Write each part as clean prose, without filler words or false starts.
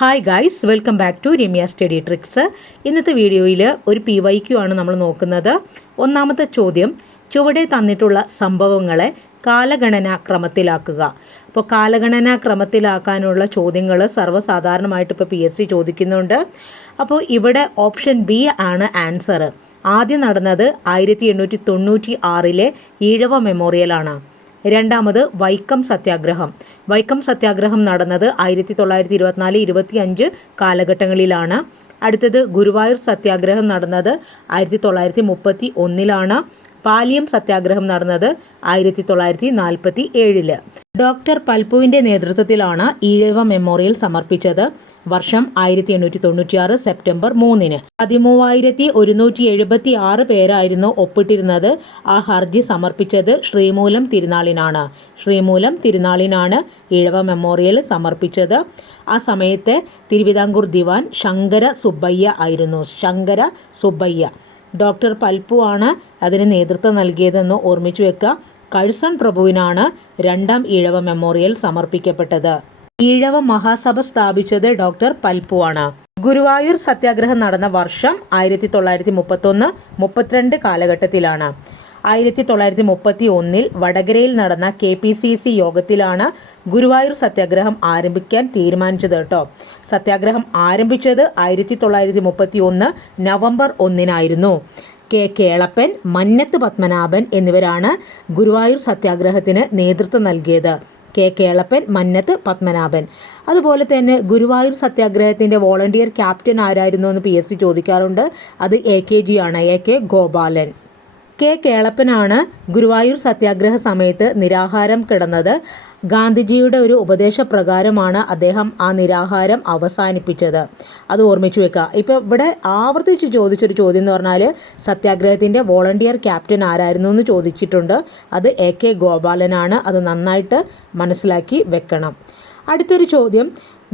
Hi guys, welcome back to Ramya study tricks. ഇന്നത്തെ വീഡിയോയിൽ ഒരു PYQ ആണ് നമ്മൾ നോക്കുന്നത്. ഒന്നാമത്തെ ചോദ്യം, ചുവടെ തന്നിട്ടുള്ള സംഭവങ്ങളെ കാലഗണനാ ക്രമത്തിലാക്കുക. അപ്പോൾ കാലഗണനാ ക്രമത്തിലാക്കാനുള്ള ചോദ്യങ്ങൾ സർവ്വസാധാരണമായിട്ട് ഇപ്പോൾ PSC ചോദിക്കുന്നുണ്ട്. അപ്പോൾ ഇവിടെ ഓപ്ഷൻ ബി ആണ് ആൻസർ. ആദ്യം നടന്നത് 1896 ഈഴവ മെമ്മോറിയലാണ്. രണ്ടാമത് വൈക്കം സത്യാഗ്രഹം നടന്നത് 1924-25 കാലഘട്ടങ്ങളിലാണ്. അടുത്തത് ഗുരുവായൂർ സത്യാഗ്രഹം നടന്നത് 1931 പാലിയം സത്യാഗ്രഹം നടന്നത് 1947. ഡോക്ടർ പൽപുവിൻ്റെ നേതൃത്വത്തിലാണ് ഈഴവ മെമ്മോറിയൽ സമർപ്പിച്ചത്. വർഷം 1896 സെപ്റ്റംബർ 3. 13,176 പേരായിരുന്നു ഒപ്പിട്ടിരുന്നത്. ആ ഹർജി സമർപ്പിച്ചത് ശ്രീമൂലം തിരുനാളിനാണ് ഈഴവ മെമ്മോറിയൽ സമർപ്പിച്ചത്. ആ സമയത്തെ തിരുവിതാംകൂർ ദിവാൻ ശങ്കര സുബ്ബയ്യ. ഡോക്ടർ പൽപു ആണ് അതിന് നേതൃത്വം നൽകിയതെന്ന് ഓർമ്മിച്ചു വെക്കുക. കഴ്സൺ പ്രഭുവിനാണ് രണ്ടാം ഈഴവ മെമ്മോറിയൽ സമർപ്പിക്കപ്പെട്ടത്. ഈഴവ മഹാസഭ സ്ഥാപിച്ചത് ഡോക്ടർ പൽപു ആണ്. ഗുരുവായൂർ സത്യാഗ്രഹം നടന്ന വർഷം 1931-32 കാലഘട്ടത്തിലാണ്. 1931 വടകരയിൽ നടന്ന KPCC യോഗത്തിലാണ് ഗുരുവായൂർ സത്യാഗ്രഹം ആരംഭിക്കാൻ തീരുമാനിച്ചത് കേട്ടോ. സത്യാഗ്രഹം ആരംഭിച്ചത് 1931 നവംബർ 1 കേളപ്പൻ, മന്നത്ത് പത്മനാഭൻ എന്നിവരാണ് ഗുരുവായൂർ സത്യാഗ്രഹത്തിന് നേതൃത്വം നൽകിയത്. കേളപ്പൻ, മന്നത്ത് പത്മനാഭൻ. അതുപോലെ തന്നെ ഗുരുവായൂർ സത്യാഗ്രഹത്തിൻ്റെ വോളണ്ടിയർ ക്യാപ്റ്റൻ ആരായിരുന്നു എന്ന് PSC ചോദിക്കാറുണ്ട്. അത് AKG ആണ്, AK ഗോപാലൻ. കേളപ്പനാണ് ഗുരുവായൂർ സത്യാഗ്രഹ സമയത്ത് നിരാഹാരം കിടന്നത്. ഗാന്ധിജിയുടെ ഒരു ഉപദേശപ്രകാരമാണ് അദ്ദേഹം ആ നിരാഹാരം അവസാനിപ്പിച്ചത്. അത് ഓർമ്മിച്ചു വെക്കുക. ഇപ്പോൾ ഇവിടെ ആവർത്തിച്ച് ചോദിച്ചൊരു ചോദ്യം എന്ന് പറഞ്ഞാൽ സത്യാഗ്രഹത്തിൻ്റെ വോളണ്ടിയർ ക്യാപ്റ്റൻ ആരായിരുന്നു എന്ന് ചോദിച്ചിട്ടുണ്ട്. അത് AK ഗോപാലനാണ്. അത് നന്നായിട്ട് മനസ്സിലാക്കി വെക്കണം. അടുത്തൊരു ചോദ്യം,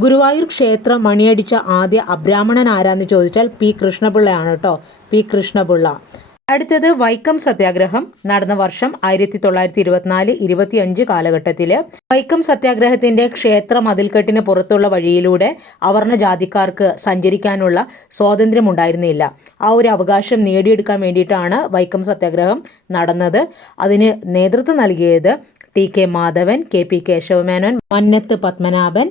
ഗുരുവായൂർ ക്ഷേത്രം മണിയടിച്ച ആദ്യ അബ്രാഹ്മണൻ ആരാന്ന് ചോദിച്ചാൽ P കൃഷ്ണപിള്ളയാണ് കേട്ടോ. P കൃഷ്ണപിള്ള. അടുത്തത് വൈക്കം സത്യാഗ്രഹം നടന്ന വർഷം 1924-25 കാലഘട്ടത്തിൽ. വൈക്കം സത്യാഗ്രഹത്തിന്റെ ക്ഷേത്ര മതിൽക്കെട്ടിന് പുറത്തുള്ള വഴിയിലൂടെ അവർണ ജാതിക്കാർക്ക് സഞ്ചരിക്കാനുള്ള സ്വാതന്ത്ര്യമുണ്ടായിരുന്നില്ല. ആ ഒരു അവകാശം നേടിയെടുക്കാൻ വേണ്ടിയിട്ടാണ് വൈക്കം സത്യാഗ്രഹം നടന്നത്. അതിന് നേതൃത്വം നൽകിയത് TK Madhavan, KP Kesava Menon, Mannath Padmanabhan,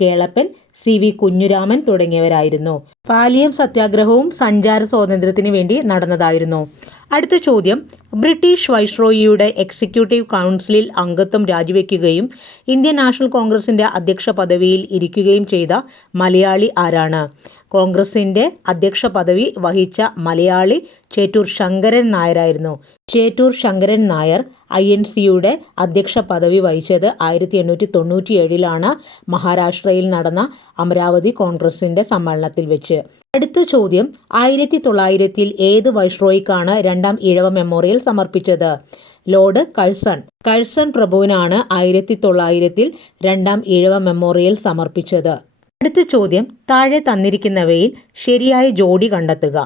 Kelappan, CV Kunjuraman തുടങ്ങിയവരായിരുന്നു. Paliyam സത്യാഗ്രഹവും സഞ്ചാര സ്വാതന്ത്ര്യത്തിന് വേണ്ടി നടന്നതായിരുന്നു. അടുത്ത ചോദ്യം, ബ്രിട്ടീഷ് വൈസ്രോയിയുടെ എക്സിക്യൂട്ടീവ് കൗൺസിലിൽ അംഗത്വം രാജിവെക്കുകയും ഇന്ത്യൻ നാഷണൽ കോൺഗ്രസിൻ്റെ അധ്യക്ഷ പദവിയിൽ ഇരിക്കുകയും ചെയ്ത മലയാളി ആരാണ്? കോൺഗ്രസിൻ്റെ അധ്യക്ഷ പദവി വഹിച്ച മലയാളി ചേറ്റൂർ ശങ്കരൻ നായരായിരുന്നു. ചേറ്റൂർ ശങ്കരൻ നായർ INCയുടെ അധ്യക്ഷ പദവി വഹിച്ചത് 1897 മഹാരാഷ്ട്രയിൽ നടന്ന അമരാവതി കോൺഗ്രസിൻ്റെ സമ്മേളനത്തിൽ വെച്ച്. അടുത്ത ചോദ്യം, 1900 ഏത് വൈസ്രോയിക്കാണ് രണ്ടാം ഈഴവ മെമ്മോറിയൽ സമർപ്പിച്ചത്? ലോർഡ് കഴ്സൺ പ്രഭുവിനാണ് 1900 രണ്ടാം ഈഴവ മെമ്മോറിയൽ സമർപ്പിച്ചത്. അടുത്ത ചോദ്യം, താഴെ തന്നിരിക്കുന്നവയിൽ ശരിയായ ജോഡി കണ്ടെത്തുക.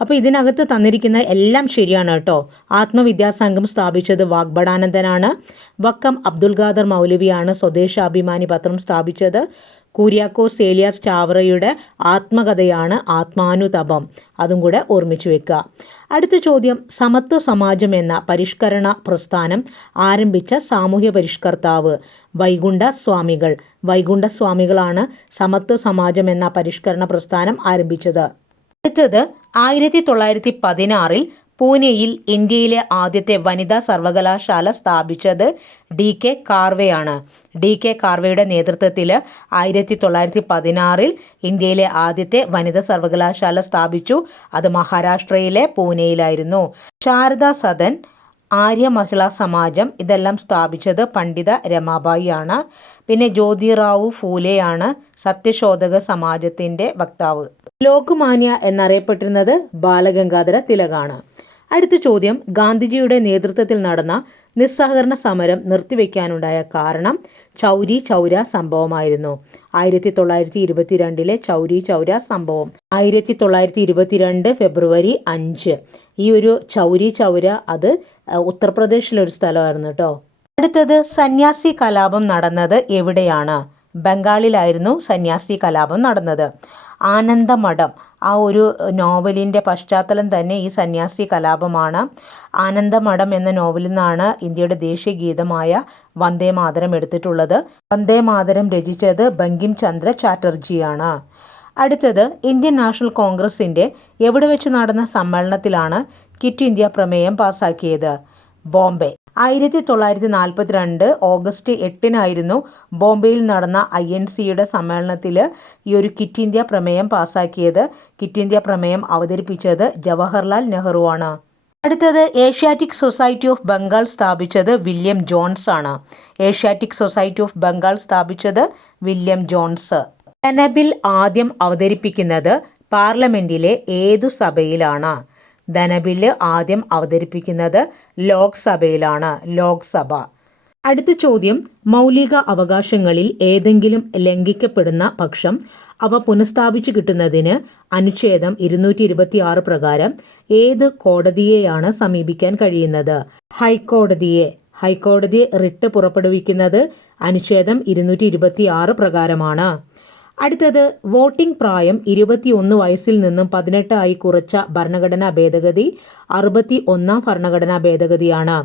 അപ്പോൾ ഇതിനകത്ത് തന്നിരിക്കുന്ന എല്ലാം ശരിയാണ് കേട്ടോ. ആത്മവിദ്യാസംഘം സ്ഥാപിച്ചത് വാഗ്ഭടാനന്ദനാണ്. വക്കം അബ്ദുൽ ഖാദർ മൗലവിയാണ് സ്വദേശാഭിമാനി പത്രം സ്ഥാപിച്ചത്. കുര്യാക്കോസ് ഏലിയാസ് ചാവറയുടെ ആത്മകഥയാണ് ആത്മാനുതപം. അതും കൂടെ ഓർമ്മിച്ചു വെക്കുക. അടുത്ത ചോദ്യം, സമത്വ സമാജം എന്ന പരിഷ്കരണ പ്രസ്ഥാനം ആരംഭിച്ച സാമൂഹ്യ പരിഷ്കർത്താവ്? വൈകുണ്ഠ സ്വാമികളാണ് സമത്വ സമാജം എന്ന പരിഷ്കരണ പ്രസ്ഥാനം ആരംഭിച്ചത്. അടുത്തത്, 1916 പൂനെയിൽ ഇന്ത്യയിലെ ആദ്യത്തെ വനിതാ സർവകലാശാല സ്ഥാപിച്ചത് DK കാർവെയാണ്. DK കാർവെയുടെ നേതൃത്വത്തിൽ 1916 ഇന്ത്യയിലെ ആദ്യത്തെ വനിതാ സർവകലാശാല സ്ഥാപിച്ചു. അത് മഹാരാഷ്ട്രയിലെ പൂനെയിലായിരുന്നു. ശാരദാ സദൻ, ആര്യ മഹിളാ സമാജം ഇതെല്ലാം സ്ഥാപിച്ചത് പണ്ഡിത രമാബായി ആണ്. പിന്നെ ജ്യോതിറാവു ഫൂലെയാണ് സത്യശോധക സമാജത്തിൻ്റെ വക്താവ്. ലോകമാന്യ എന്നറിയപ്പെട്ടിരുന്നത് ബാലഗംഗാധര തിലകാണ്. അടുത്ത ചോദ്യം, ഗാന്ധിജിയുടെ നേതൃത്വത്തിൽ നടന്ന നിസ്സഹകരണ സമരം നിർത്തിവെക്കാനുണ്ടായ കാരണം ചൗരി ചൗര സംഭവമായിരുന്നു. 1922 ചൗരി ചൗര സംഭവം. 1922 ഫെബ്രുവരി 5. ഈ ഒരു ചൗരി ചൗര അത് ഉത്തർപ്രദേശിലൊരു സ്ഥലമായിരുന്നു കേട്ടോ. അടുത്തത്, സന്യാസി കലാപം നടന്നത് എവിടെയാണ്? ബംഗാളിലായിരുന്നു സന്യാസി കലാപം നടന്നത്. ആനന്ദമഠം ആ ഒരു നോവലിൻ്റെ പശ്ചാത്തലം തന്നെ ഈ സന്യാസി കലാപമാണ്. ആനന്ദമഠം എന്ന നോവലിൽ നിന്നാണ് ഇന്ത്യയുടെ ദേശീയ ഗീതമായ വന്ദേ മാതരം എടുത്തിട്ടുള്ളത്. വന്ദേ മാതരം രചിച്ചത് ബങ്കിം ചന്ദ്ര ചാറ്റർജിയാണ്. അടുത്തത് ഇന്ത്യൻ നാഷണൽ കോൺഗ്രസിൻ്റെ എവിടെ വെച്ച് നടന്ന സമ്മേളനത്തിലാണ് ക്വിറ്റ് ഇന്ത്യ പ്രമേയം പാസാക്കിയത്? ബോംബെ. 1942 ഓഗസ്റ്റ് 8 ബോംബെയിൽ നടന്ന INCയുടെ സമ്മേളനത്തിൽ ഈ ഒരു ക്വിറ്റ് ഇന്ത്യ പ്രമേയം പാസാക്കിയത്. ക്വിറ്റ് ഇന്ത്യ പ്രമേയം അവതരിപ്പിച്ചത് ജവഹർലാൽ നെഹ്റുവാണ്. അടുത്തത് ഏഷ്യാറ്റിക് സൊസൈറ്റി ഓഫ് ബംഗാൾ സ്ഥാപിച്ചത് വില്യം ജോൺസ് ആണ്. ഏഷ്യാറ്റിക് സൊസൈറ്റി ഓഫ് ബംഗാൾ സ്ഥാപിച്ചത് വില്യം ജോൺസ്. ധനബിൽ ആദ്യം അവതരിപ്പിക്കുന്നത് പാർലമെന്റിലെ ഏതു സഭയിലാണ്? ധനബില്ല് ആദ്യം അവതരിപ്പിക്കുന്നത് ലോക്സഭയിലാണ്, ലോക്സഭ. അടുത്ത ചോദ്യം, മൗലിക അവകാശങ്ങളിൽ ഏതെങ്കിലും ലംഘിക്കപ്പെടുന്ന പക്ഷം അവ പുനഃസ്ഥാപിച്ചു കിട്ടുന്നതിന് അനുച്ഛേദം 226 പ്രകാരം ഏത് കോടതിയെയാണ് സമീപിക്കാൻ കഴിയുന്നത്? ഹൈക്കോടതിയെ. ഹൈക്കോടതി റിട്ട് പുറപ്പെടുവിക്കുന്നത് അനുച്ഛേദം 226 പ്രകാരമാണ്. അടുത്തത്, വോട്ടിംഗ് പ്രായം 21 വയസ്സിൽ നിന്നും 18 ആയി കുറച്ച ഭരണഘടനാ ഭേദഗതി 61-ാം ഭരണഘടനാ ഭേദഗതിയാണ്.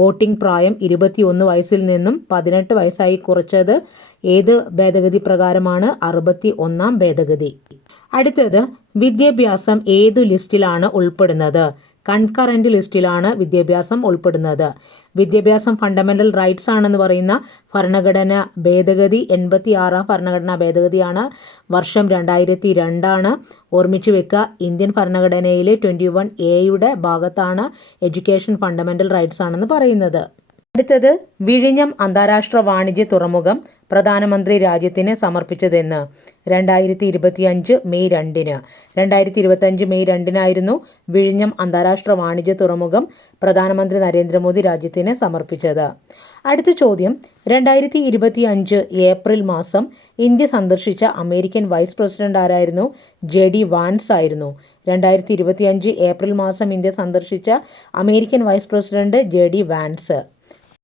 വോട്ടിംഗ് പ്രായം 21 വയസ്സിൽ നിന്നും 18 വയസ്സായി കുറച്ചത് ഏത് ഭേദഗതി പ്രകാരമാണ്? 61-ാം ഭേദഗതി. അടുത്തത്, വിദ്യാഭ്യാസം ഏതു ലിസ്റ്റിലാണ് ഉൾപ്പെടുന്നത്? കൺകറന്റ് ലിസ്റ്റിലാണ് വിദ്യാഭ്യാസം ഉൾപ്പെടുന്നത്. വിദ്യാഭ്യാസം ഫണ്ടമെന്റൽ റൈറ്റ്സ് ആണെന്ന് പറയുന്ന ഭരണഘടന ഭേദഗതി 86-ാം ഭരണഘടനാ ഭേദഗതിയാണ്. വർഷം 2002. ഓർമ്മിച്ചു വെക്കുക, ഇന്ത്യൻ ഭരണഘടനയിലെ 21A ഭാഗത്താണ് എഡ്യൂക്കേഷൻ ഫണ്ടമെന്റൽ റൈറ്റ്സ് ആണെന്ന് പറയുന്നത്. അടുത്തത്, വിഴിഞ്ഞം അന്താരാഷ്ട്ര വാണിജ്യ തുറമുഖം പ്രധാനമന്ത്രി രാജ്യത്തിന് സമർപ്പിച്ചതെന്ന്? 2025 മെയ് 2. 2025 മെയ് 2 വിഴിഞ്ഞം അന്താരാഷ്ട്ര വാണിജ്യ തുറമുഖം പ്രധാനമന്ത്രി നരേന്ദ്രമോദി രാജ്യത്തിന് സമർപ്പിച്ചത്. അടുത്ത ചോദ്യം, 2025 ഏപ്രിൽ മാസം ഇന്ത്യ സന്ദർശിച്ച അമേരിക്കൻ വൈസ് പ്രസിഡന്റ് ആരായിരുന്നു? JD വാൻസ് ആയിരുന്നു. 2025 ഏപ്രിൽ മാസം ഇന്ത്യ സന്ദർശിച്ച American vice president JD Vance.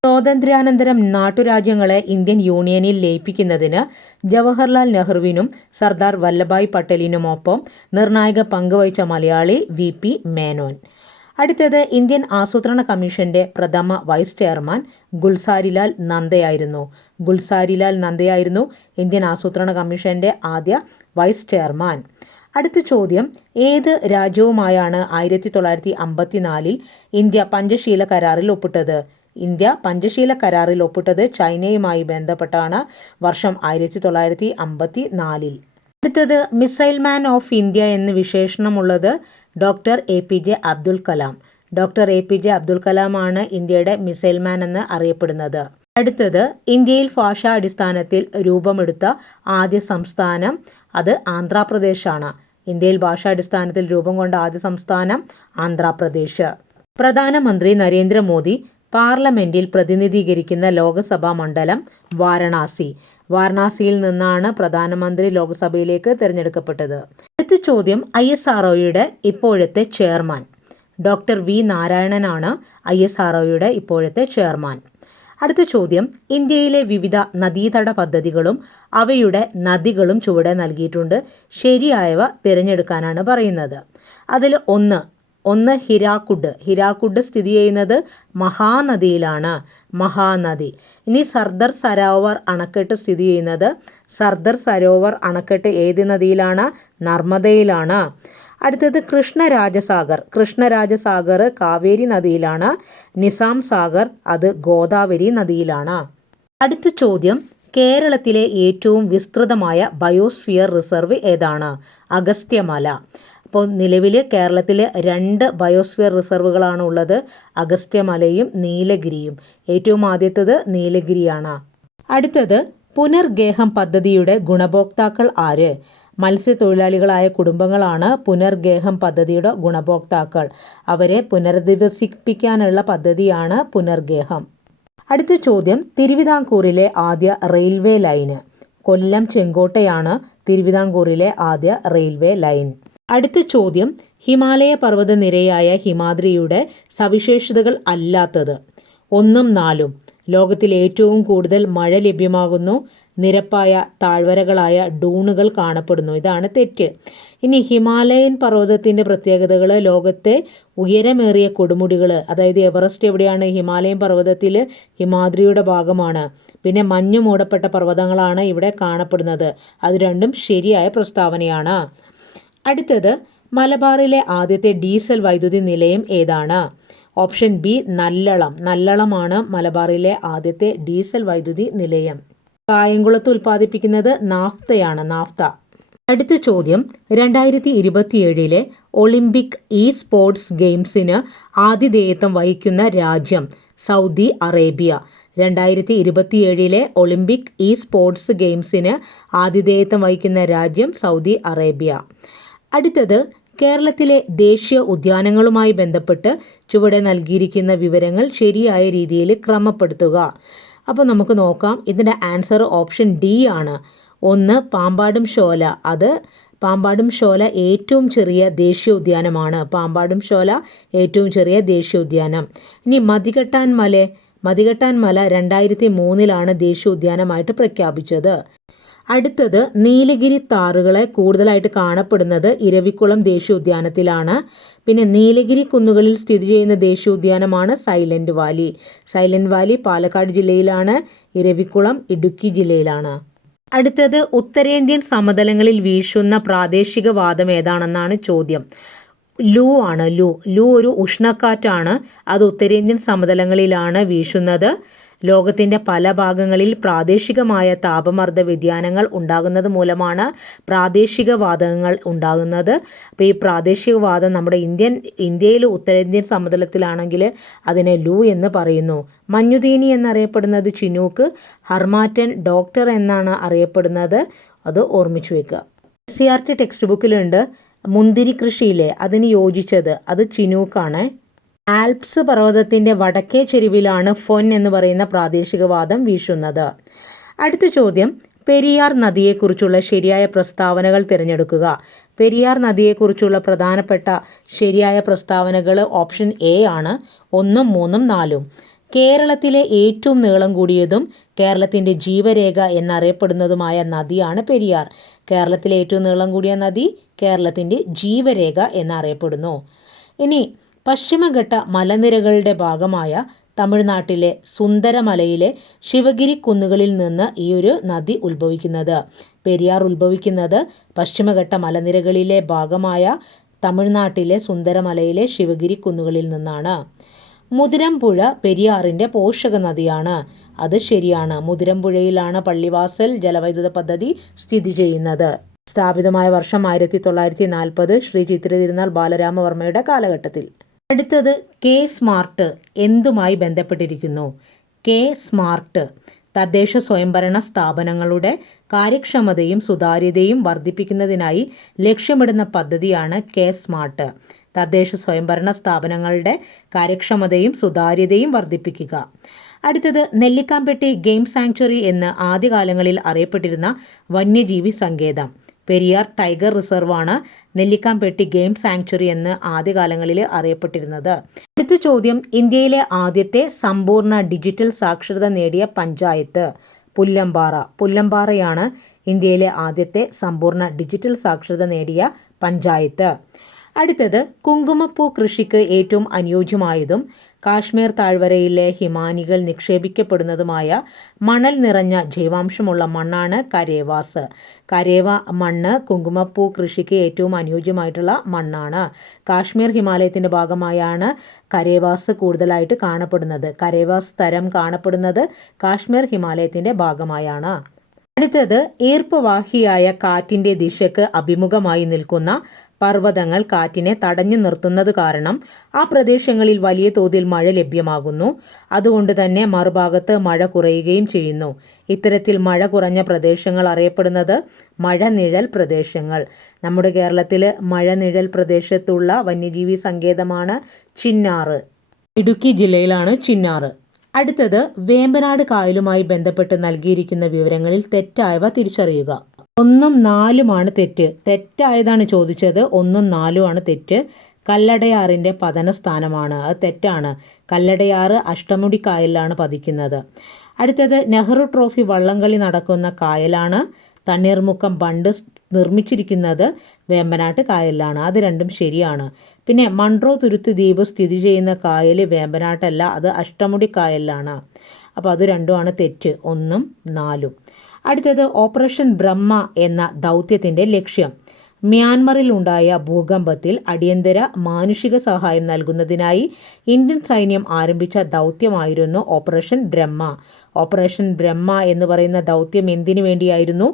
സ്വാതന്ത്ര്യാനന്തരം നാട്ടുരാജ്യങ്ങളെ ഇന്ത്യൻ യൂണിയനിൽ ലയിപ്പിക്കുന്നതിന് ജവഹർലാൽ നെഹ്റുവിനും സർദാർ വല്ലഭായ് പട്ടേലിനുമൊപ്പം നിർണായക പങ്കുവഹിച്ച മലയാളി VP മേനോൻ. അടുത്തത്, ഇന്ത്യൻ ആസൂത്രണ കമ്മീഷന്റെ പ്രഥമ വൈസ് ചെയർമാൻ ഗുൽസാരിലാൽ നന്ദയായിരുന്നു. ഗുൽസാരിലാൽ നന്ദയായിരുന്നു ഇന്ത്യൻ ആസൂത്രണ കമ്മീഷന്റെ ആദ്യ വൈസ് ചെയർമാൻ. അടുത്ത ചോദ്യം, ഏത് രാജ്യവുമായാണ് 1954 ഇന്ത്യ പഞ്ചശീല കരാറിൽ ഒപ്പിട്ടത്? ഇന്ത്യ പഞ്ചശീല കരാറിൽ ഒപ്പിട്ടത് ചൈനയുമായി ബന്ധപ്പെട്ടാണ്. വർഷം 1954. അടുത്തത്, മിസൈൽ മാൻ ഓഫ് ഇന്ത്യ എന്ന് വിശേഷണമുള്ളത് doctor APJ Abdul Kalam. Doctor APJ Abdul കലാമാണ് ഇന്ത്യയുടെ മിസൈൽ മാൻ എന്ന് അറിയപ്പെടുന്നത്. അടുത്തത്, ഇന്ത്യയിൽ ഭാഷാടിസ്ഥാനത്തിൽ രൂപമെടുത്ത ആദ്യ സംസ്ഥാനം അത് ആന്ധ്രാപ്രദേശാണ്. ഇന്ത്യയിൽ ഭാഷാടിസ്ഥാനത്തിൽ രൂപം കൊണ്ട ആദ്യ സംസ്ഥാനം ആന്ധ്രാപ്രദേശ്. പ്രധാനമന്ത്രി നരേന്ദ്രമോദി പാർലമെന്റിൽ പ്രതിനിധീകരിക്കുന്ന ലോക്സഭാ മണ്ഡലം വാരണാസി. വാരണാസിയിൽ നിന്നാണ് പ്രധാനമന്ത്രി ലോക്സഭയിലേക്ക് തിരഞ്ഞെടുക്കപ്പെട്ടത്. അടുത്ത ചോദ്യം, ISROയുടെ ഇപ്പോഴത്തെ ചെയർമാൻ? ഡോക്ടർ V നാരായണനാണ് ISROയുടെ ഇപ്പോഴത്തെ ചെയർമാൻ. അടുത്ത ചോദ്യം, ഇന്ത്യയിലെ വിവിധ നദീതട പദ്ധതികളും അവയുടെ നദികളും ചുവടെ നൽകിയിട്ടുണ്ട്. ശരിയായവ തിരഞ്ഞെടുക്കാനാണ് പറയുന്നത്. അതിൽ ഒന്ന് ഹിരാക്കുഡ്. ഹിരാക്കുഡ് സ്ഥിതി ചെയ്യുന്നത് മഹാനദിയിലാണ്, മഹാനദി. ഇനി സർദാർ സരോവർ അണക്കെട്ട് സ്ഥിതി ചെയ്യുന്നത്, സർദാർ സരോവർ അണക്കെട്ട് ഏത് നദിയിലാണ്? നർമ്മദയിലാണ്. അടുത്തത്, കൃഷ്ണരാജസാഗർ. കൃഷ്ണരാജസാഗർ കാവേരി നദിയിലാണ്. നിസാം സാഗർ അത് ഗോദാവരി നദിയിലാണ്. അടുത്ത ചോദ്യം, കേരളത്തിലെ ഏറ്റവും വിസ്തൃതമായ ബയോസ്ഫിയർ റിസർവ് ഏതാണ്? അഗസ്ത്യമല. അപ്പോൾ നിലവിൽ കേരളത്തിൽ 2 ബയോസ്ഫിയർ റിസർവുകളാണ് ഉള്ളത്, അഗസ്ത്യമലയും നീലഗിരിയും. ഏറ്റവും ആദ്യത്തേത് നീലഗിരിയാണ്. അടുത്തത്, പുനർഗേഹം പദ്ധതിയുടെ ഗുണഭോക്താക്കൾ ആര്? മത്സ്യത്തൊഴിലാളികളായ കുടുംബങ്ങളാണ് പുനർഗേഹം പദ്ധതിയുടെ ഗുണഭോക്താക്കൾ. അവരെ പുനരധിവസിപ്പിക്കാനുള്ള പദ്ധതിയാണ് പുനർഗേഹം. അടുത്ത ചോദ്യം, തിരുവിതാംകൂറിലെ ആദ്യ റെയിൽവേ ലൈന്? കൊല്ലം ചെങ്കോട്ടയാണ് തിരുവിതാംകൂറിലെ ആദ്യ റെയിൽവേ ലൈൻ. അടുത്ത ചോദ്യം, ഹിമാലയ പർവ്വതനിരയായ ഹിമാദ്രിയുടെ സവിശേഷതകൾ അല്ലാത്തത്? 1ഉം 4ഉം. ലോകത്തിൽ ഏറ്റവും കൂടുതൽ മഴ ലഭ്യമാകുന്നു നിരപ്പായ താഴ്വരകളായ ഡൂണുകൾ കാണപ്പെടുന്നു. ഇതാണ് തെറ്റ്. ഇനി ഹിമാലയൻ പർവ്വതത്തിൻ്റെ പ്രത്യേകതകൾ: ലോകത്തെ ഉയരമേറിയ കൊടുമുടികൾ, അതായത് എവറസ്റ്റ് എവിടെയാണ്? ഹിമാലയൻ പർവ്വതത്തിൽ ഹിമാദ്രിയുടെ ഭാഗമാണ്. പിന്നെ മഞ്ഞു മൂടപ്പെട്ട പർവ്വതങ്ങളാണ് ഇവിടെ കാണപ്പെടുന്നത്. അത് രണ്ടും ശരിയായ പ്രസ്താവനയാണ്. അടുത്തത്, മലബാറിലെ ആദ്യത്തെ ഡീസൽ വൈദ്യുതി നിലയം ഏതാണ്? Option B Nallalam. നല്ലളമാണ് മലബാറിലെ ആദ്യത്തെ ഡീസൽ വൈദ്യുതി നിലയം. കായംകുളത്ത് ഉൽപ്പാദിപ്പിക്കുന്നത് നാഫ്തയാണ്, നാഫ്ത. അടുത്ത ചോദ്യം, 2027 ഒളിമ്പിക് സ്പോർട്സ് ഗെയിംസിന് ആതിഥേയത്വം വഹിക്കുന്ന രാജ്യം? Saudi Arabia. 2027 ഒളിമ്പിക് സ്പോർട്സ് ഗെയിംസിന് ആതിഥേയത്വം വഹിക്കുന്ന രാജ്യം സൗദി അറേബ്യ. അടുത്തത്, കേരളത്തിലെ ദേശീയ ഉദ്യാനങ്ങളുമായി ബന്ധപ്പെട്ട് ചുവടെ നൽകിയിരിക്കുന്ന വിവരങ്ങൾ ശരിയായ രീതിയിൽ ക്രമപ്പെടുത്തുക. അപ്പോൾ നമുക്ക് നോക്കാം. ഇതിൻ്റെ ആൻസർ ഓപ്ഷൻ ഡി ആണ്. 1 പാമ്പാടും ഷോല. അത് പാമ്പാടും ഷോല ഏറ്റവും ചെറിയ ദേശീയോദ്യാനമാണ്. പാമ്പാടും ഷോല ഏറ്റവും ചെറിയ ദേശീയോദ്യാനം. ഇനി മതികെട്ടാൻ മല. മതികെട്ടാൻ മല 2003 ദേശീയോദ്യാനമായിട്ട് പ്രഖ്യാപിച്ചത്. അടുത്തത്, നീലഗിരി താറുകളെ കൂടുതലായിട്ട് കാണപ്പെടുന്നത് ഇരവിക്കുളം ദേശീയോദ്യാനത്തിലാണ്. പിന്നെ നീലഗിരി കുന്നുകളിൽ സ്ഥിതി ചെയ്യുന്ന ദേശീയോദ്യാനമാണ് silent valley. Silent valley Palakkad ജില്ലയിലാണ്. ഇരവിക്കുളം ഇടുക്കി ജില്ലയിലാണ്. അടുത്തത്, ഉത്തരേന്ത്യൻ സമതലങ്ങളിൽ വീശുന്ന പ്രാദേശിക വാദം ഏതാണെന്നാണ് ചോദ്യം. ലൂ ആണ്. ലൂ ഒരു ഉഷ്ണക്കാറ്റാണ്. അത് ഉത്തരേന്ത്യൻ സമതലങ്ങളിലാണ് വീശുന്നത്. ലോകത്തിൻ്റെ പല ഭാഗങ്ങളിൽ പ്രാദേശികമായ താപമർദ്ദ വ്യതിയാനങ്ങൾ ഉണ്ടാകുന്നത് മൂലമാണ് പ്രാദേശികവാതങ്ങൾ ഉണ്ടാകുന്നത്. അപ്പോൾ ഈ പ്രാദേശികവാദം നമ്മുടെ ഇന്ത്യയിൽ ഉത്തരേന്ത്യൻ സമതലത്തിലാണെങ്കിൽ അതിനെ ലൂ എന്ന് പറയുന്നു. മഞ്ഞുതീനി എന്നറിയപ്പെടുന്നത് ചിനൂക്ക്. ഹർമാറ്റൻ ഡോക്ടർ എന്നാണ് അറിയപ്പെടുന്നത്. അത് ഓർമ്മിച്ചു വെക്കുക. CRT ടെക്സ്റ്റ് ബുക്കിലുണ്ട് മുന്തിരി കൃഷിയിലെ അതിന് യോജിച്ചത്. അത് ചിനൂക്കാണ്. ആൽപ്സ് പർവ്വതത്തിൻ്റെ വടക്കേ ചെരുവിലാണ് ഫൊൻ എന്ന് പറയുന്ന പ്രാദേശികവാദം വീശുന്നത്. അടുത്ത ചോദ്യം, പെരിയാർ നദിയെക്കുറിച്ചുള്ള ശരിയായ പ്രസ്താവനകൾ തിരഞ്ഞെടുക്കുക. പെരിയാർ നദിയെക്കുറിച്ചുള്ള പ്രധാനപ്പെട്ട ശരിയായ പ്രസ്താവനകൾ ഓപ്ഷൻ എ ആണ്. 1, 3, 4. കേരളത്തിലെ ഏറ്റവും നീളം കൂടിയതും കേരളത്തിൻ്റെ ജീവരേഖ എന്നറിയപ്പെടുന്നതുമായ നദിയാണ് പെരിയാർ. കേരളത്തിലെ ഏറ്റവും നീളം കൂടിയ നദി കേരളത്തിൻ്റെ ജീവരേഖ എന്നറിയപ്പെടുന്നു. ഇനി പശ്ചിമഘട്ട മലനിരകളുടെ ഭാഗമായ തമിഴ്നാട്ടിലെ സുന്ദരമലയിലെ ശിവഗിരി കുന്നുകളിൽ നിന്ന് ഈ ഒരു നദി ഉത്ഭവിക്കുന്നത്. പെരിയാർ ഉത്ഭവിക്കുന്നത് പശ്ചിമഘട്ട മലനിരകളിലെ ഭാഗമായ തമിഴ്നാട്ടിലെ സുന്ദരമലയിലെ ശിവഗിരി കുന്നുകളിൽ നിന്നാണ്. മുതിരമ്പുഴ പെരിയാറിൻ്റെ പോഷക നദിയാണ്. അത് ശരിയാണ്. മുതിരമ്പുഴയിലാണ് പള്ളിവാസൽ ജലവൈദ്യുത പദ്ധതി സ്ഥിതി ചെയ്യുന്നത്. സ്ഥാപിതമായ വർഷം 1940 ശ്രീ ചിത്തിര തിരുനാൾ ബാലരാമവർമ്മയുടെ കാലഘട്ടത്തിൽ. അടുത്തത്, കെ സ്മാർട്ട് എന്തുമായി ബന്ധപ്പെട്ടിരിക്കുന്നു? കെ സ്മാർട്ട് തദ്ദേശ സ്വയംഭരണ സ്ഥാപനങ്ങളുടെ കാര്യക്ഷമതയും സുതാര്യതയും വർദ്ധിപ്പിക്കുന്നതിനായി ലക്ഷ്യമിടുന്ന പദ്ധതിയാണ് കെ സ്മാർട്ട്. തദ്ദേശ സ്വയംഭരണ സ്ഥാപനങ്ങളുടെ കാര്യക്ഷമതയും സുതാര്യതയും വർദ്ധിപ്പിക്കുക. അടുത്തത്, നെല്ലിക്കാംപെട്ടി ഗെയിം സാങ്ച്വറി എന്ന് ആദ്യകാലങ്ങളിൽ അറിയപ്പെട്ടിരുന്ന വന്യജീവി സങ്കേതം. പെരിയാർ ടൈഗർ റിസർവാണ് നെല്ലിക്കാംപെട്ടി ഗെയിം സാങ്ച്വറി എന്ന് ആദ്യകാലങ്ങളിൽ അറിയപ്പെട്ടിരുന്നത്. അടുത്ത ചോദ്യം, ഇന്ത്യയിലെ ആദ്യത്തെ സമ്പൂർണ്ണ ഡിജിറ്റൽ സാക്ഷരത നേടിയ പഞ്ചായത്ത്? പുല്ലമ്പാറ. പുല്ലമ്പാറയാണ് ഇന്ത്യയിലെ ആദ്യത്തെ സമ്പൂർണ്ണ ഡിജിറ്റൽ സാക്ഷരത നേടിയ പഞ്ചായത്ത്. അടുത്തത്, കുങ്കുമപ്പൂ കൃഷിക്ക് ഏറ്റവും അനുയോജ്യമായതും കാശ്മീർ താഴ്വരയിലെ ഹിമാനികൾ നിക്ഷേപിക്കപ്പെടുന്നതുമായ മണൽ നിറഞ്ഞ ജൈവാംശമുള്ള മണ്ണാണ് കരേവാസ്. കരേവ മണ്ണ് കുങ്കുമപ്പൂ കൃഷിക്ക് ഏറ്റവും അനുയോജ്യമായിട്ടുള്ള മണ്ണാണ്. കാശ്മീർ ഹിമാലയത്തിൻ്റെ ഭാഗമായാണ് കരേവാസ് കൂടുതലായിട്ട് കാണപ്പെടുന്നത്. കരേവാസ് തരം കാണപ്പെടുന്നത് കാശ്മീർ ഹിമാലയത്തിൻ്റെ ഭാഗമായാണ്. അടുത്തത്, ഈർപ്പവാഹിയായ കാറ്റിൻ്റെ ദിശയ്ക്ക് അഭിമുഖമായി നിൽക്കുന്ന പർവ്വതങ്ങൾ കാറ്റിനെ തടഞ്ഞു നിർത്തുന്നത് കാരണം ആ പ്രദേശങ്ങളിൽ വലിയ തോതിൽ മഴ ലഭ്യമാകുന്നു. അതുകൊണ്ട് തന്നെ മറുഭാഗത്ത് മഴ കുറയുകയും ചെയ്യുന്നു. ഇത്തരത്തിൽ മഴ കുറഞ്ഞ പ്രദേശങ്ങൾ അറിയപ്പെടുന്നത് മഴനിഴൽ പ്രദേശങ്ങൾ. നമ്മുടെ കേരളത്തിൽ മഴനിഴൽ പ്രദേശത്തുള്ള വന്യജീവി സങ്കേതമാണ് ചിന്നാറ്. ഇടുക്കി ജില്ലയിലാണ് ചിന്നാറ്. അടുത്തത്, വേമ്പനാട് കായലുമായി ബന്ധപ്പെട്ട് നൽകിയിരിക്കുന്ന വിവരങ്ങളിൽ തെറ്റായവ തിരിച്ചറിയുക. 1ഉം 4ഉമാണ് തെറ്റ്. തെറ്റായതാണ് ചോദിച്ചത്. 1ഉം 4ഉമാണ് തെറ്റ്. കല്ലടയാറിൻ്റെ പതനസ്ഥാനമാണ്. അത് തെറ്റാണ്. കല്ലടയാറ് അഷ്ടമുടി കായലിലാണ് പതിക്കുന്നത്. അടുത്തത് നെഹ്റു ട്രോഫി വള്ളംകളി നടക്കുന്ന കായലാണ്. തണ്ണീർമുക്കം ബണ്ട് നിർമ്മിച്ചിരിക്കുന്നത് വേമ്പനാട്ട് കായലിലാണ്. അത് രണ്ടും ശരിയാണ്. പിന്നെ മൺട്രോ തുരുത്ത് ദ്വീപ് സ്ഥിതി ചെയ്യുന്ന കായൽ വേമ്പനാട്ടല്ല, അത് അഷ്ടമുടി കായലിലാണ്. അപ്പോൾ അത് രണ്ടുമാണ് തെറ്റ്, 1ഉം 4ഉം. അടുത്തത് ഓപ്പറേഷൻ ബ്രഹ്മ എന്ന ദൗത്യത്തിൻ്റെ ലക്ഷ്യം. മ്യാൻമറിൽ ഉണ്ടായ ഭൂകമ്പത്തിൽ അടിയന്തര മാനുഷിക സഹായം നൽകുന്നതിനായി ഇന്ത്യൻ സൈന്യം ആരംഭിച്ച ദൗത്യമായിരുന്നു ഓപ്പറേഷൻ ബ്രഹ്മ. ഓപ്പറേഷൻ ബ്രഹ്മ എന്ന് പറയുന്ന ദൗത്യം എന്തിനു വേണ്ടിയായിരുന്നു?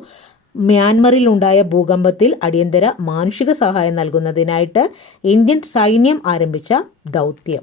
മ്യാൻമറിൽ ഉണ്ടായ ഭൂകമ്പത്തിൽ അടിയന്തര മാനുഷിക സഹായം നൽകുന്നതിനായിട്ട് ഇന്ത്യൻ സൈന്യം ആരംഭിച്ച ദൗത്യം.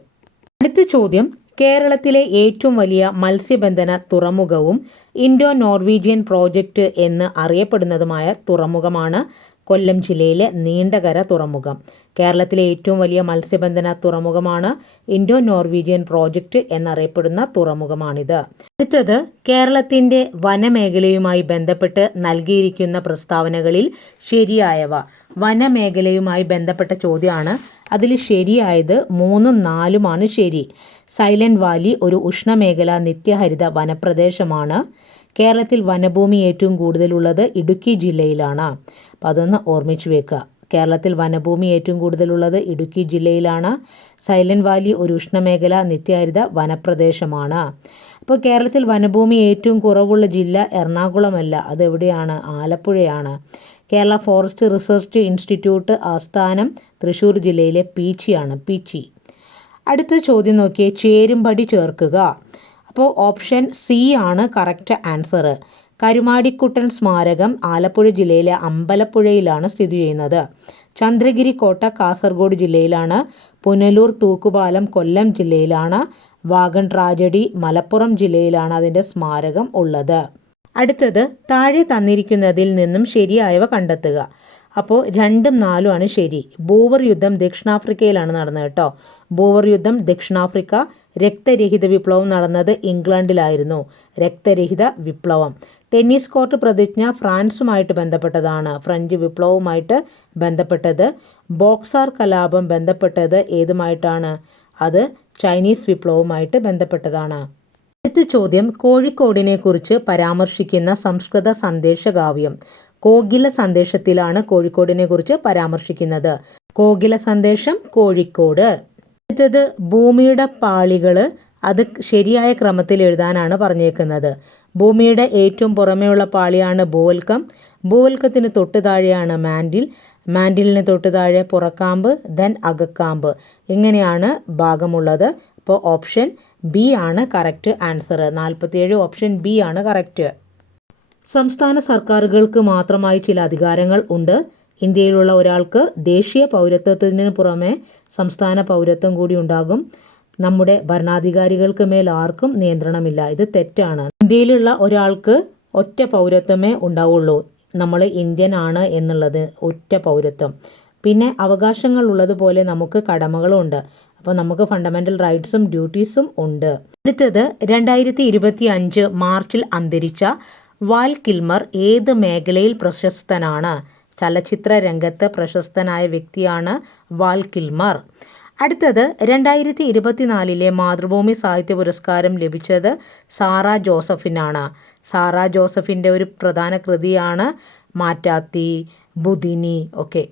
അടുത്ത ചോദ്യം, കേരളത്തിലെ ഏറ്റവും വലിയ മത്സ്യബന്ധന തുറമുഖവും ഇൻഡോ നോർവീജിയൻ പ്രോജക്റ്റ് എന്ന് അറിയപ്പെടുന്നതുമായ തുറമുഖമാണ് കൊല്ലം ജില്ലയിലെ നീണ്ടകര തുറമുഖം. കേരളത്തിലെ ഏറ്റവും വലിയ മത്സ്യബന്ധന തുറമുഖമാണ് ഇൻഡോ നോർവീജിയൻ പ്രോജക്റ്റ് എന്നറിയപ്പെടുന്ന തുറമുഖമാണിത്. അടുത്തത്, കേരളത്തിൻ്റെ വനമേഖലയുമായി ബന്ധപ്പെട്ട് നൽകിയിരിക്കുന്ന പ്രസ്താവനകളിൽ ശരിയായവ. വനമേഖലയുമായി ബന്ധപ്പെട്ട ചോദ്യമാണ്. അതിൽ ശരിയായത് 3ഉം 4ഉമാണ് ശരി. സൈലന്റ് വാലി ഒരു ഉഷ്ണമേഖലാ നിത്യഹരിത വനപ്രദേശമാണ്. കേരളത്തിൽ വനഭൂമി ഏറ്റവും കൂടുതലുള്ളത് ഇടുക്കി ജില്ലയിലാണ്. അപ്പോൾ അതൊന്ന് ഓർമ്മിച്ച് വെക്കുക. കേരളത്തിൽ വനഭൂമി ഏറ്റവും കൂടുതലുള്ളത് ഇടുക്കി ജില്ലയിലാണ്. സൈലന്റ് വാലി ഒരു ഉഷ്ണമേഖല നിത്യഹരിത വനപ്രദേശമാണ്. അപ്പോൾ കേരളത്തിൽ വനഭൂമി ഏറ്റവും കുറവുള്ള ജില്ല എറണാകുളമല്ല, അതെവിടെയാണ്? ആലപ്പുഴയാണ്. കേരള ഫോറസ്റ്റ് റിസർച്ച് ഇൻസ്റ്റിറ്റ്യൂട്ട് ആസ്ഥാനം തൃശ്ശൂർ ജില്ലയിലെ പീച്ചിയാണ്, പീച്ചി. അടുത്ത ചോദ്യം നോക്കിയേ, ചേരുംപടി ചേർക്കുക. അപ്പോൾ ഓപ്ഷൻ സി ആണ് കറക്റ്റ് ആൻസർ. കരുമാടിക്കുട്ടൻ സ്മാരകം ആലപ്പുഴ ജില്ലയിലെ അമ്പലപ്പുഴയിലാണ് സ്ഥിതി ചെയ്യുന്നത്. ചന്ദ്രഗിരി കോട്ട കാസർഗോഡ് ജില്ലയിലാണ്. പുനലൂർ തൂക്കുപാലം കൊല്ലം ജില്ലയിലാണ്. വാഗൺ ട്രാജഡി മലപ്പുറം ജില്ലയിലാണ് അതിൻ്റെ സ്മാരകം ഉള്ളത്. അടുത്തത്, താഴെ തന്നിരിക്കുന്നതിൽ നിന്നും ശരിയായവ കണ്ടെത്തുക. അപ്പോൾ 2ഉം 4ഉമാണ് ശരി. ബൂവർ യുദ്ധം ദക്ഷിണാഫ്രിക്കയിലാണ് നടന്നത് കേട്ടോ. ബൂവർ യുദ്ധം ദക്ഷിണാഫ്രിക്ക. രക്തരഹിത വിപ്ലവം നടന്നത് ഇംഗ്ലണ്ടിലായിരുന്നു, രക്തരഹിത വിപ്ലവം. ടെന്നീസ് കോർട്ട് പ്രതിജ്ഞ ഫ്രാൻസുമായിട്ട് ബന്ധപ്പെട്ടതാണ്, ഫ്രഞ്ച് വിപ്ലവവുമായിട്ട് ബന്ധപ്പെട്ടത്. ബോക്സാർ കലാപം ബന്ധപ്പെട്ടത് ഏതുമായിട്ടാണ്? അത് ചൈനീസ് വിപ്ലവവുമായിട്ട് ബന്ധപ്പെട്ടതാണ്. അടുത്ത ചോദ്യം, കോഴിക്കോടിനെ കുറിച്ച് പരാമർശിക്കുന്ന സംസ്കൃത സന്ദേശകാവ്യം. കോകില സന്ദേശത്തിലാണ് കോഴിക്കോടിനെ കുറിച്ച് പരാമർശിക്കുന്നത്. കോകില സന്ദേശം കോഴിക്കോട്. അടുത്തത്, ഭൂമിയുടെ പാളികൾ അത് ശരിയായ ക്രമത്തിൽ എഴുതാനാണ് പറഞ്ഞേക്കുന്നത്. ഭൂമിയുടെ ഏറ്റവും പുറമേയുള്ള പാളിയാണ് ഭൂവൽക്കം. ഭൂവൽക്കത്തിന് തൊട്ട് താഴെയാണ് മാൻഡിൽ. മാൻഡിലിന് തൊട്ട് താഴെ പുറക്കാമ്പ്, ദെൻ അകക്കാമ്പ്. ഇങ്ങനെയാണ് ഭാഗമുള്ളത്. അപ്പോൾ ഓപ്ഷൻ ബി ആണ് കറക്റ്റ് ആൻസർ. 47 ഓപ്ഷൻ ബി ആണ് കറക്റ്റ്. സംസ്ഥാന സർക്കാരുകൾക്ക് മാത്രമായി ചില അധികാരങ്ങൾ ഉണ്ട്. ഇന്ത്യയിലുള്ള ഒരാൾക്ക് ദേശീയ പൗരത്വത്തിന് പുറമെ സംസ്ഥാന പൗരത്വം കൂടി ഉണ്ടാകും. നമ്മുടെ ഭരണാധികാരികൾക്ക് മേൽ ആർക്കും നിയന്ത്രണമില്ല. ഇത് തെറ്റാണ്. ഇന്ത്യയിലുള്ള ഒരാൾക്ക് ഒറ്റ പൗരത്വമേ ഉണ്ടാവുള്ളൂ. നമ്മൾ ഇന്ത്യൻ ആണ് എന്നുള്ളത് ഒറ്റ പൗരത്വം. പിന്നെ അവകാശങ്ങൾ ഉള്ളതുപോലെ നമുക്ക് കടമകളും ഉണ്ട്. അപ്പോൾ നമുക്ക് ഫണ്ടമെൻ്റൽ റൈറ്റ്സും ഡ്യൂട്ടീസും ഉണ്ട്. അടുത്തത്, 2025 മാർച്ചിൽ അന്തരിച്ച വാൽ കിൽമർ ഏത് മേഖലയിൽ പ്രശസ്തനാണ്? ചലച്ചിത്ര രംഗത്ത് പ്രശസ്തനായ വ്യക്തിയാണ് വാൽ കിൽമർ. അടുത്തത്, 2024 മാതൃഭൂമി സാഹിത്യ പുരസ്കാരം ലഭിച്ചത് സാറ ജോസഫിനാണ്. സാറ ജോസഫിൻ്റെ ഒരു പ്രധാന കൃതിയാണ് മാറ്റാത്തി, ബുധിനി ഒക്കെ.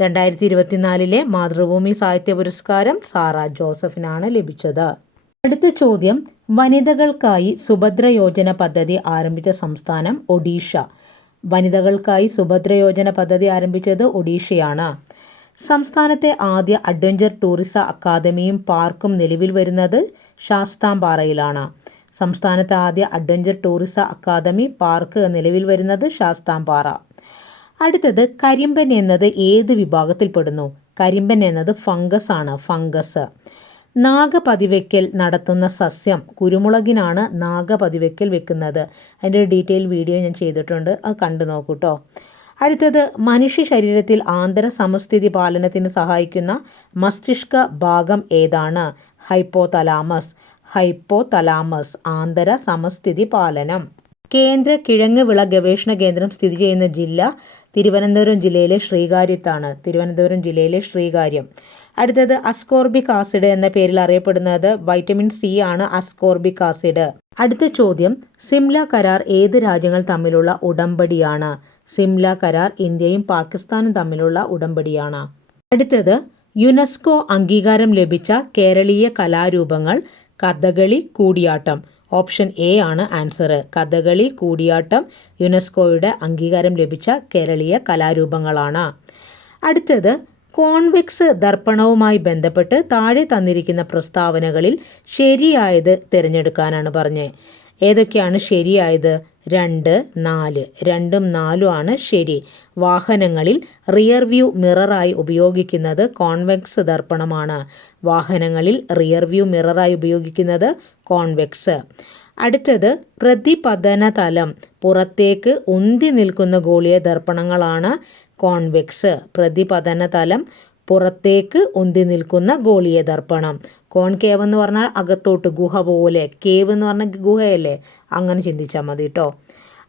2024 മാതൃഭൂമി സാഹിത്യ പുരസ്കാരം സാറ ജോസഫിനാണ് ലഭിച്ചത്. അടുത്ത ചോദ്യം, വനിതകൾക്കായി സുഭദ്ര യോജന പദ്ധതി ആരംഭിച്ച സംസ്ഥാനം ഒഡീഷ. വനിതകൾക്കായി സുഭദ്ര യോജന പദ്ധതി ആരംഭിച്ചത് ഒഡീഷയാണ്. സംസ്ഥാനത്തെ ആദ്യ അഡ്വഞ്ചർ ടൂറിസം അക്കാദമിയും പാർക്കും നിലവിൽ വരുന്നത് ശാസ്താംപാറയിലാണ്. സംസ്ഥാനത്തെ ആദ്യ അഡ്വഞ്ചർ ടൂറിസം അക്കാദമി പാർക്ക് നിലവിൽ വരുന്നത് ശാസ്താംപാറ. അടുത്തത്, കരിമ്പൻ എന്നത് ഏത് വിഭാഗത്തിൽപ്പെടുന്നു? കരിമ്പൻ എന്നത് ഫംഗസ് ആണ്, ഫംഗസ്. നാഗപതിവയ്ക്കൽ നടത്തുന്ന സസ്യം. കുരുമുളകിനാണ് നാഗപതിവയ്ക്കൽ വെക്കുന്നത്. അതിൻ്റെ ഡീറ്റെയിൽ വീഡിയോ ഞാൻ ചെയ്തിട്ടുണ്ട്, അത് കണ്ടു നോക്കൂ കേട്ടോ. അടുത്തത്, മനുഷ്യ ശരീരത്തിൽ ആന്തര സമസ്ഥിതി പാലനത്തിന് സഹായിക്കുന്ന മസ്തിഷ്ക ഭാഗം ഏതാണ്? ഹൈപ്പോതലാമസ്. ഹൈപ്പോതലാമസ്, ആന്തര സമസ്ഥിതി പാലനം. കേന്ദ്ര കിഴങ്ങ് വിള ഗവേഷണ കേന്ദ്രം സ്ഥിതി ചെയ്യുന്ന ജില്ല തിരുവനന്തപുരം ജില്ലയിലെ ശ്രീകാര്യത്താണ്. തിരുവനന്തപുരം ജില്ലയിലെ ശ്രീകാര്യം. അടുത്തത് അസ്കോർബിക് ആസിഡ് എന്ന പേരിൽ അറിയപ്പെടുന്നത് വൈറ്റമിൻ സി ആണ്, അസ്കോർബിക് ആസിഡ്. അടുത്ത ചോദ്യം, സിംല കരാർ ഏത് രാജ്യങ്ങൾ തമ്മിലുള്ള ഉടമ്പടിയാണ്? സിംല കരാർ ഇന്ത്യയും പാകിസ്ഥാനും തമ്മിലുള്ള ഉടമ്പടിയാണ്. അടുത്തത്, യുനെസ്കോ അംഗീകാരം ലഭിച്ച കേരളീയ കലാരൂപങ്ങൾ. കഥകളി, കൂടിയാട്ടം. ഓപ്ഷൻ എ ആണ് ആൻസർ. കഥകളി, കൂടിയാട്ടം യുനെസ്കോയുടെ അംഗീകാരം ലഭിച്ച കേരളീയ കലാരൂപങ്ങളാണ്. അടുത്തത്, കോൺവെക്സ് ദർപ്പണവുമായി ബന്ധപ്പെട്ട് താഴെ തന്നിരിക്കുന്ന പ്രസ്താവനകളിൽ ശരിയായത് തിരഞ്ഞെടുക്കാനാണ് പറഞ്ഞത്. ഏതൊക്കെയാണ് ശരിയായത്? 2, 4. 2ഉം 4ഉം ആണ് ശരി. വാഹനങ്ങളിൽ റിയർ വ്യൂ മിററായി ഉപയോഗിക്കുന്നത് കോൺവെക്സ് ദർപ്പണമാണ്. വാഹനങ്ങളിൽ റിയർ വ്യൂ മിററായി ഉപയോഗിക്കുന്നത് കോൺവെക്സ്. അടുത്തത്, പ്രതിപതന തലം പുറത്തേക്ക് ഉന്തി നിൽക്കുന്ന ഗോളീയ ദർപ്പണങ്ങളാണ് കോൺവെക്സ്. പ്രതിപതന തലം പുറത്തേക്ക് ഉന്തി നിൽക്കുന്ന ഗോളീയ ദർപ്പണം. കോൺകേവ് എന്ന് പറഞ്ഞാൽ അകത്തോട്ട് ഗുഹ പോലെ, കേവ് എന്ന് പറഞ്ഞാൽ ഗുഹയല്ലേ, അങ്ങനെ ചിന്തിച്ചാൽ മതി കേട്ടോ.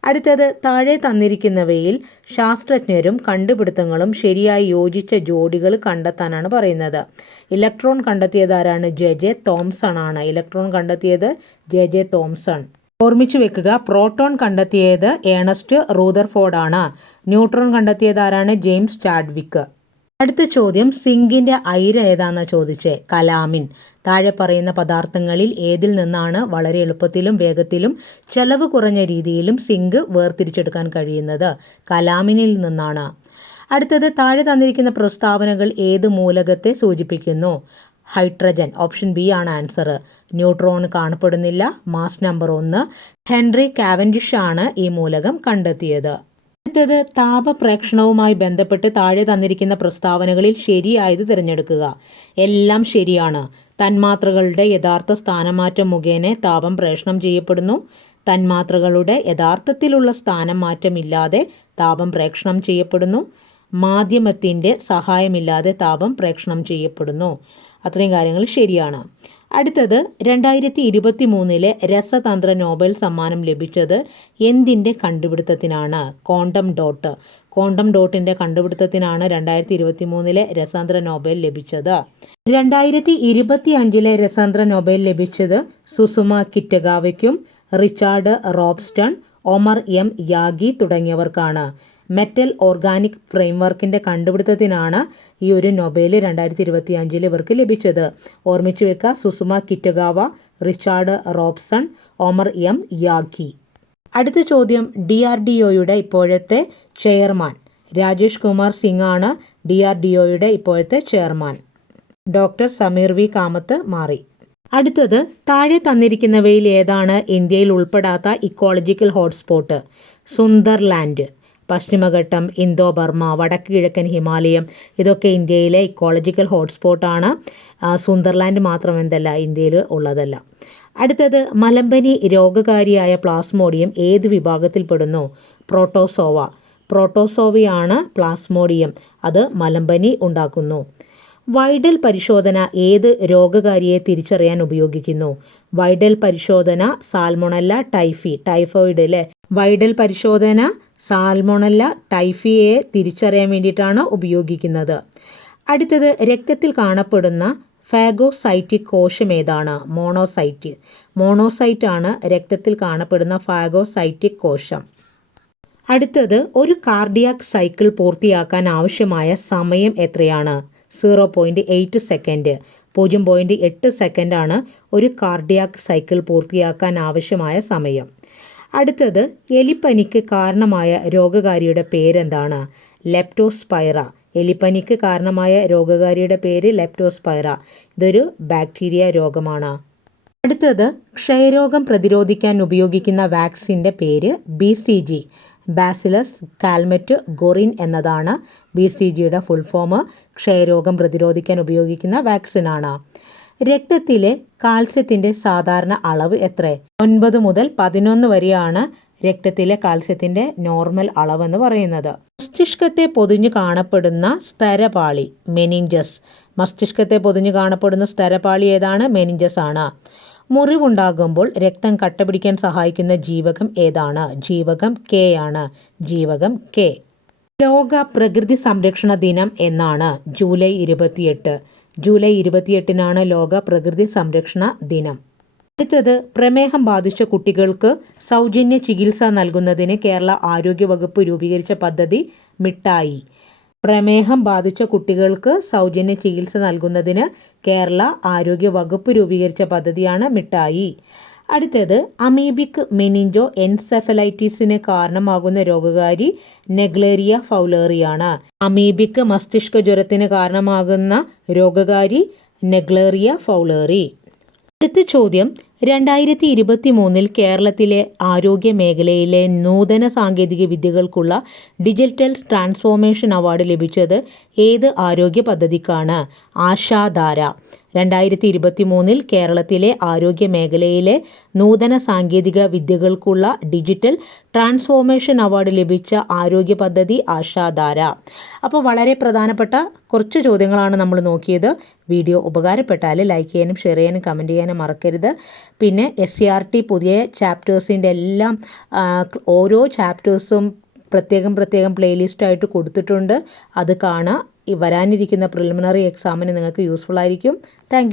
അടുത്തത്, താഴെ തന്നിരിക്കുന്നവയിൽ ശാസ്ത്രജ്ഞരും കണ്ടുപിടുത്തങ്ങളും ശരിയായി യോജിച്ച ജോഡികൾ കണ്ടെത്താനാണ് പറയുന്നത്. ഇലക്ട്രോൺ കണ്ടെത്തിയത് ആരാണ്? ജെ തോംസൺ ആണ്. ഇലക്ട്രോൺ കണ്ടെത്തിയത് ജെ തോംസൺ. ഓർമ്മിച്ചു വെക്കുക, പ്രോട്ടോൺ കണ്ടെത്തിയത് ഏണസ്റ്റ് റൂദർഫോർഡ് ആണ്. ന്യൂട്രോൺ കണ്ടെത്തിയത് ആരാണ്? James Chadwick. അടുത്ത ചോദ്യം, സിങ്കിന്റെ അയിര ഏതാണെന്ന് ചോദിച്ചേ. കലാമിൻ. താഴെ പറയുന്ന പദാർത്ഥങ്ങളിൽ ഏതിൽ നിന്നാണ് വളരെ എളുപ്പത്തിലും വേഗത്തിലും ചെലവ് കുറഞ്ഞ രീതിയിലും സിങ്ക് വേർതിരിച്ചെടുക്കാൻ കഴിയുന്നത്? കലാമിനിൽ നിന്നാണ്. അടുത്തത്, താഴെ തന്നിരിക്കുന്ന പ്രസ്താവനകൾ ഏത് മൂലകത്തെ സൂചിപ്പിക്കുന്നു? ഹൈഡ്രജൻ. ഓപ്ഷൻ ബി ആണ് ആൻസർ. ന്യൂട്രോൺ കാണപ്പെടുന്നില്ല. Mass number 1. ഹെൻറി കാവൻഡിഷ് ആണ് ഈ മൂലകം കണ്ടെത്തിയത്. അടുത്തത്, താപപ്രേക്ഷണവുമായി ബന്ധപ്പെട്ട് താഴെ തന്നിരിക്കുന്ന പ്രസ്താവനകളിൽ ശരിയായത് തിരഞ്ഞെടുക്കുക. എല്ലാം ശരിയാണ്. തന്മാത്രകളുടെ യഥാർത്ഥ സ്ഥാനമാറ്റം മുഖേന താപം പ്രേഷണം ചെയ്യപ്പെടുന്നു. തന്മാത്രകളുടെ യഥാർത്ഥത്തിലുള്ള സ്ഥാനം മാറ്റമില്ലാതെ താപം പ്രേഷണം ചെയ്യപ്പെടുന്നു. മാധ്യമത്തിൻ്റെ സഹായമില്ലാതെ താപം പ്രേഷണം ചെയ്യപ്പെടുന്നു. അത്രയും കാര്യങ്ങൾ ശരിയാണ്. അടുത്തത്, 2023 രസതന്ത്ര നോബൽ സമ്മാനം ലഭിച്ചത് എന്തിൻ്റെ കണ്ടുപിടുത്തത്തിനാണ്? Quantum dot. ക്വാണ്ടം ഡോട്ടിൻ്റെ കണ്ടുപിടുത്തത്തിനാണ് 2023 രസതന്ത്ര നോബൽ ലഭിച്ചത്. 2025 രസതന്ത്ര നോബൽ ലഭിച്ചത് സുസുമ കിറ്റഗാവയ്ക്കും Richard Robson, Omar M Yaghi തുടങ്ങിയവർക്കാണ്. മെറ്റൽ ഓർഗാനിക് ഫ്രെയിംവർക്കിൻ്റെ കണ്ടുപിടുത്തത്തിനാണ് ഈ ഒരു നൊബേൽ 2025 ഇവർക്ക് ലഭിച്ചത്. ഓർമ്മിച്ചു വെക്കുക, Susumu Kitagawa, Richard Robson, Omar M Yaghi. അടുത്ത ചോദ്യം, DRDOയുടെ ഇപ്പോഴത്തെ ചെയർമാൻ. രാജേഷ് കുമാർ സിംഗ് ആണ് DRDOയുടെ ഇപ്പോഴത്തെ chairman. Doctor Sameer V Kamath മാറി. അടുത്തത്, താഴെ തന്നിരിക്കുന്നവയിൽ ഏതാണ് ഇന്ത്യയിൽ ഉൾപ്പെടാത്ത ഇക്കോളജിക്കൽ ഹോട്ട്സ്പോട്ട്? സുന്ദർലാൻഡ്. പശ്ചിമഘട്ടം, ഇന്തോ ബർമ, വടക്ക് കിഴക്കൻ ഹിമാലയം ഇതൊക്കെ ഇന്ത്യയിലെ ഇക്കോളജിക്കൽ ഹോട്ട്സ്പോട്ടാണ്. സുന്ദർലാൻഡ് മാത്രം എന്തല്ല, ഇന്ത്യയിൽ ഉള്ളതല്ല. അടുത്തത്, മലമ്പനി രോഗകാരിയായ പ്ലാസ്മോഡിയം ഏത് വിഭാഗത്തിൽപ്പെടുന്നു? പ്രോട്ടോസോവ. പ്രോട്ടോസോവയാണ് പ്ലാസ്മോഡിയം. അത് മലമ്പനി ഉണ്ടാക്കുന്നു. വൈഡൽ പരിശോധന ഏത് രോഗകാരിയെ തിരിച്ചറിയാൻ ഉപയോഗിക്കുന്നു? വൈഡൽ പരിശോധന സാൽമൊണല്ല ടൈഫി, ടൈഫോയിഡ് അല്ലേ. വൈഡൽ പരിശോധന സാൽമൊണല്ല ടൈഫിയെ തിരിച്ചറിയാൻ വേണ്ടിയിട്ടാണ് ഉപയോഗിക്കുന്നത്. അടുത്തത്, രക്തത്തിൽ കാണപ്പെടുന്ന ഫാഗോസൈറ്റിക് കോശം ഏതാണ്? മോണോസൈറ്റ്. മോണോസൈറ്റ് ആണ് രക്തത്തിൽ കാണപ്പെടുന്ന ഫാഗോസൈറ്റിക് കോശം. അടുത്തത്, ഒരു കാർഡിയാക് സൈക്കിൾ പൂർത്തിയാക്കാൻ ആവശ്യമായ സമയം എത്രയാണ്? 0.8 സെക്കൻഡ്. 0.8 സെക്കൻഡാണ് ഒരു കാർഡിയാക് സൈക്കിൾ പൂർത്തിയാക്കാൻ ആവശ്യമായ സമയം. അടുത്തത്, എലിപ്പനിക്ക് കാരണമായ രോഗകാരിയുടെ പേരെന്താണ്? ലെപ്റ്റോസ്പൈറ. എലിപ്പനിക്ക് കാരണമായ രോഗകാരിയുടെ പേര് ലെപ്റ്റോസ്പൈറ. ഇതൊരു ബാക്ടീരിയ രോഗമാണ്. അടുത്തത്, ക്ഷയരോഗം പ്രതിരോധിക്കാൻ ഉപയോഗിക്കുന്ന വാക്സിൻ്റെ പേര് BCG. ബാസിലസ് കാൽമെറ്റ് ഗൊറിൻ എന്നതാണ് BCGയുടെ ഫുൾ ഫോം. ക്ഷയരോഗം പ്രതിരോധിക്കാൻ ഉപയോഗിക്കുന്ന വാക്സിനാണ്. രക്തത്തിലെ കാൽസ്യത്തിൻ്റെ സാധാരണ അളവ് എത്ര? 9 മുതൽ 11 വരെയാണ് രക്തത്തിലെ കാൽസ്യത്തിൻ്റെ നോർമൽ അളവെന്ന് പറയുന്നത്. മസ്തിഷ്കത്തെ പൊതിഞ്ഞു കാണപ്പെടുന്ന സ്തരപാളി മെനിഞ്ചസ്. മസ്തിഷ്കത്തെ പൊതിഞ്ഞു കാണപ്പെടുന്ന സ്തരപാളി ഏതാണ്? മെനിഞ്ചസ് ആണ്. മുറിവുണ്ടാകുമ്പോൾ രക്തം കട്ടപിടിക്കാൻ സഹായിക്കുന്ന ജീവകം ഏതാണ്? ജീവകം K ആണ്. ജീവകം K. ലോക പ്രകൃതി സംരക്ഷണ ദിനം എന്നാണ്? ജൂലൈ 28. ജൂലൈ 28-നാണ് ലോക പ്രകൃതി സംരക്ഷണ ദിനം. അടുത്തത്, പ്രമേഹം ബാധിച്ച കുട്ടികൾക്ക് സൗജന്യ ചികിത്സ നൽകുന്നതിന് കേരള ആരോഗ്യ വകുപ്പ് രൂപീകരിച്ച പദ്ധതി മിഠായി. പ്രമേഹം ബാധിച്ച കുട്ടികൾക്ക് സൗജന്യ ചികിത്സ നൽകുന്നതിന് കേരള ആരോഗ്യ വകുപ്പ് രൂപീകരിച്ച പദ്ധതിയാണ് മിഠായി. അടുത്തത്, അമീബിക് മെനിഞ്ചോ എൻസെഫലൈറ്റിസിന് കാരണമാകുന്ന രോഗകാരി നെഗ്ലേറിയ ഫൗലേറിയാണ്. അമീബിക് മസ്തിഷ്ക ജ്വരത്തിന് കാരണമാകുന്ന രോഗകാരി നെഗ്ലേറിയ ഫൗലേറി. അടുത്ത ചോദ്യം, 2023 കേരളത്തിലെ ആരോഗ്യ മേഖലയിലെ നൂതന സാങ്കേതിക വിദ്യകൾക്കുള്ള ഡിജിറ്റൽ ട്രാൻസ്ഫോർമേഷൻ അവാർഡ് ലഭിച്ചത് ഏത് ആരോഗ്യ പദ്ധതിക്കാണ്? ആശാധാര. 2023 കേരളത്തിലെ ആരോഗ്യ മേഖലയിലെ നൂതന സാങ്കേതിക വിദ്യകൾക്കുള്ള ഡിജിറ്റൽ ട്രാൻസ്ഫോർമേഷൻ അവാർഡ് ലഭിച്ച ആരോഗ്യ പദ്ധതി ആശാധാര. അപ്പോൾ വളരെ പ്രധാനപ്പെട്ട കുറച്ച് ചോദ്യങ്ങളാണ് നമ്മൾ നോക്കിയത്. വീഡിയോ ഉപകാരപ്പെട്ടാൽ ലൈക്ക് ചെയ്യാനും ഷെയർ ചെയ്യാനും കമൻറ്റ് ചെയ്യാനും മറക്കരുത്. പിന്നെ SCERT പുതിയ ചാപ്റ്റേഴ്സിൻ്റെ എല്ലാം ഓരോ ചാപ്റ്റേഴ്സും പ്രത്യേകം പ്ലേലിസ്റ്റായിട്ട് കൊടുത്തിട്ടുണ്ട്. അത് കാണുക. വരാനിരിക്കുന്ന പ്രിലിമിനറി എക്സാമിന് നിങ്ങൾക്ക് യൂസ്ഫുൾ ആയിരിക്കും. താങ്ക്